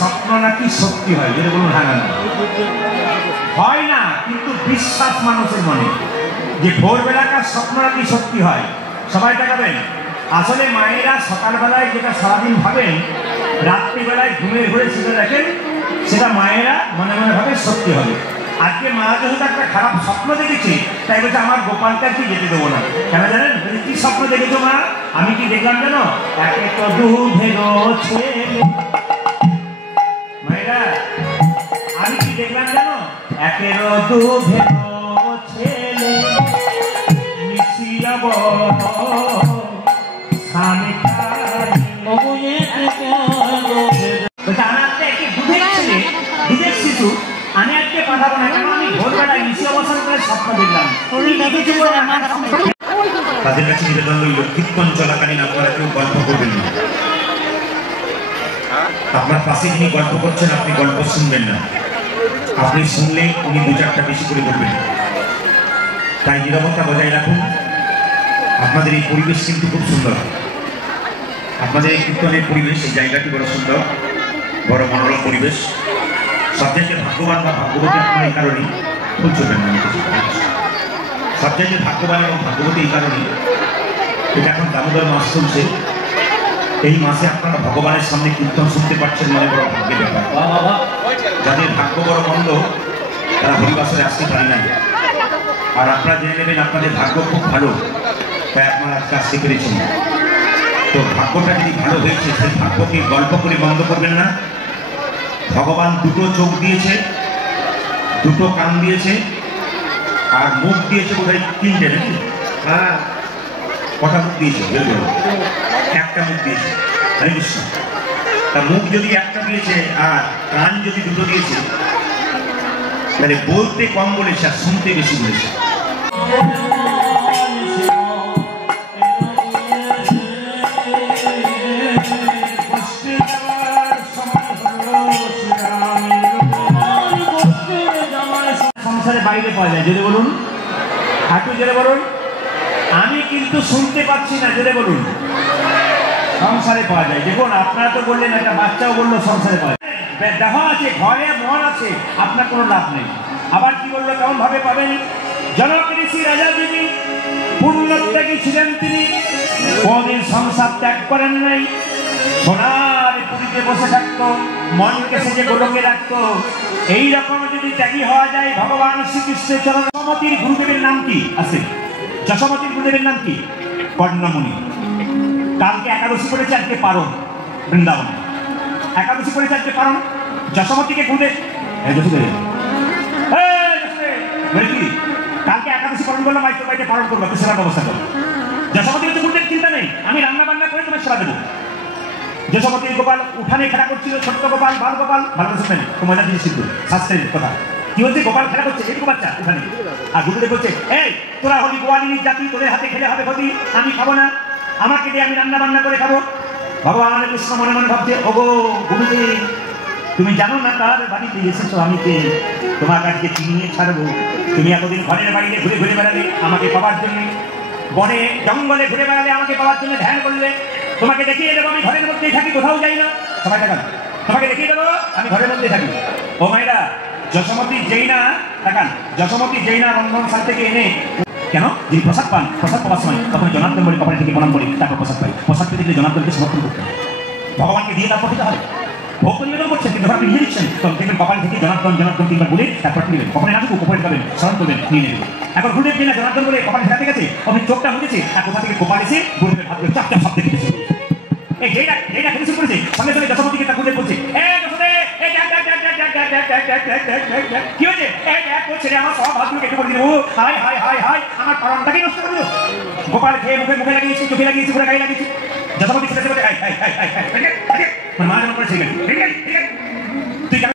স্বপ্ন নাকি সত্যি হয়, যেটা বলুন হ্যাঁ না হয় না, কিন্তু বিশ্বাস মানুষের মনে যে ভোরবেলাকার স্বপ্ন নাকি সত্যি হয়। সবাই দেখাবেন। আসলে মায়েরা সকালবেলায় যেটা সারাদিন ভাবেন, রাত্রিবেলায় ঘুমিয়ে ঘুরে সেটা দেখেন, সেটা মায়েরা মনে মনে ভাবে সত্যি হবে। আজকে মা যেহেতু একটা খারাপ স্বপ্ন দেখেছে, তাই বলছে আমার গোপালকে কি যেতে দেবো না। কেন জানেন? কি স্বপ্ন দেখেছো মা? আমি কি দেখলাম জানো? একে তো দুধের ছেলে। মায়েরা আমি কি দেখলাম জানো? একের দুধের ছেলে মিশিয়া দুধের শিশু আমি আজকে পাঠাবো না, কারণ আমি ভোরবেলায় নিশি অবস্থান করে স্বপ্ন দেখলাম। তাদের কাছে নিবেদন রইল, কীর্তন চলাকালীন আপনারা কেউ গল্প করবেন না। আপনার পাশে যিনি গল্প করছেন আপনি গল্প শুনবেন না, আপনি শুনলে উনি দু চারটা বেশি করে বলবেন। তাই নিরবতা বজায় রাখুন। আপনাদের এই পরিবেশ কিন্তু খুব সুন্দর, আপনাদের এই কীর্তনের পরিবেশ, এই জায়গাটি বড় সুন্দর, বড় মনোরম পরিবেশ। সবচাইতে ভাগ্যবান বা ভাগ্যবতী আপনার এই কারণেই ভুল চলবেন না। সবচাইতে ভাগ্যবান এবং ভাগ্যবতী এই কারণেই, এটা এখন দামোদর মাস চলছে, এই মাসে আপনারা ভগবানের সামনে কীর্তন শুনতে পারছেন, মানে বড় ভাগ্যের ব্যাপার। যাদের ভাগ্য বড় মন্দ তারা হরিবাসরে আসতে পারে না। আর আপনারা জেনে নেবেন আপনাদের ভাগ্য খুব ভালো, তাই আপনারা আজকে আসতে পেরেছেন। তো ভাগ্যটা যদি ভালো হয়েছে, সেই ভাগ্যকে গল্প করে বন্ধ করবেন না। ভগবান দুটো চোখ দিয়েছে, দুটো কান দিয়েছে, আর মুখ দিয়েছে বোধহয় তিনটে নাকি? হ্যাঁ, কটা মুখ দিয়েছে? একটা মুখ দিয়েছে। হরে কৃষ্ণ। তা মুখ যদি একটা দিয়েছে আর কান যদি দুটো দিয়েছে, তাহলে বলতে কম বলেছে আর শুনতে বেশি বলেছে। সংসারে বাইরে পাওয়া যায়, যদি বলুন হাঁটু, জেলে বলুন। আমি কিন্তু শুনতে পাচ্ছি না, জেলে বলুন। সংসারে পাওয়া যায়। দেখুন আপনারা তো বললেন, একটা বাচ্চাও বললো সংসারে পাওয়া যায়। দেহ আছে, ঘরে মন আছে, আপনার কোনো লাভ নেই। আবার কি বললো, কেমন ভাবে পাবেন? জনক ঋষি রাজা যিনি পুণ্যত্যাগী ছিলেন, তিনি কোনদিন সংসার ত্যাগ করেন নাই। সোনার পুরীতে বসে থাকতো, মনকে সেজে গোলকে রাখতো। এইরকম যদি ত্যাগী হওয়া যায়, ভগবান শ্রীকৃষ্ণের চরণ। যশোমতীর গুরুদেবের নাম কি আছে? যশোমতীর গুরুদেবের নাম কি? কর্ণমুনি। কালকে একাদশী করেছে, আজকে পারণ বৃন্দাবনে। একাদশী করেছে, আজকে পারণ। যশোমতীকে গুরুদেব কালকে একাদশী পালন করলাম, আজকে বাড়িতে পালন করবো, সেবার ব্যবস্থা করবো। যশোমতীর হচ্ছে গুরুদেব চিন্তা নেই, আমি রান্না বান্না করে তোমার সেবা দেবো। যশোমতীর গোপাল উঠানে খেলা করছিল, ছোট্ট গোপাল, বাল গোপাল, ভালো শুনবেন, মজা জিনিস শিখবে, শাস্ত্রের কথা। কি বলছে? গোপাল খেলা করছে, এটুকু বাচ্চা উঠানে। আর গুরুদেব বলছে, এই তোরা হলি গোয়ালিনীর জাতি, তোদের হাতে খেলে হবে ক্ষতি, আমি খাবো না, আমাকে দিয়ে আমি রান্না বান্না করে খাবো। ভগবান কৃষ্ণ মনে মনে ভাবছে, ওগো গুরুদেব, তুমি জানো না কার বাড়িতে এসেছো, আমি কে? তোমার কাছে চিনিয়ে ছাড়বো। তুমি এতদিন ঘরের বাইরে ঘুরে ঘুরে বেড়ালে আমাকে পাওয়ার জন্য, বনে জঙ্গলে ঘুরে বেড়ালে আমাকে পাওয়ার জন্য ধ্যান করলে। তোমাকে দেখিয়ে দেবো আমি ঘরের মধ্যেই থাকি, কোথাও যাই না। সবাই দেখান, তোমাকে দেখিয়ে দেবো আমি ঘরের মধ্যে থাকি। ও মায়েরা, যশোমতী যেই না দেখান, যশোমতী যেই না রন্ধনশাল থেকে এনে, কেন যিনি প্রসাদ পান, প্রসাদ পাওয়ার সময় তখন জনার্দন বলে কপালে থেকে প্রণাম করি, তারপর প্রসাদ পাই। প্রসাদ পেতে গেলে জনার্দনকে সমর্থন করতে হবে, ভগবানকে দিয়ে তারপর দিতে হবে। ভোগ নিবেদন করছেন, কিন্তু আপনি নিয়ে নিচ্ছেন, তখন দেখবেন কপাল থেকে জনার্দন জনার্দন তিনবার বলে তারপর নেবেন। কপালে না থাকুক, কপালে পাবেন, স্মরণ করবেন, নিয়ে নেবেন। এখন গুরুদেব যে না জনার্দন বলে কপালে ফেরাতে গেছে, আপনি চোখটা মুখেছে, আর কোথা থেকে গোপাল এসে গুরুদেবের হাত ধরে চাপটা শব্দ দিতেছে। এই যেইটা ফিনিশিং করেছে, সঙ্গে সঙ্গে যশোমতীকে তার গুরুদেব বলছে, কি হয়েছে? ছেড়ে আমার সব ভাতগুলোকে একটু করে দিল, হাই হাই হাই হাই, আমার প্রাণটাকেই নষ্ট করে দিল। গোপাল খেয়ে মুখে মুখে লাগিয়েছে, চোখে লাগিয়েছে, পুরো গায়ে লাগিয়েছে। যশোমতী ছেড়ে high high high high high, মা যেন করেছে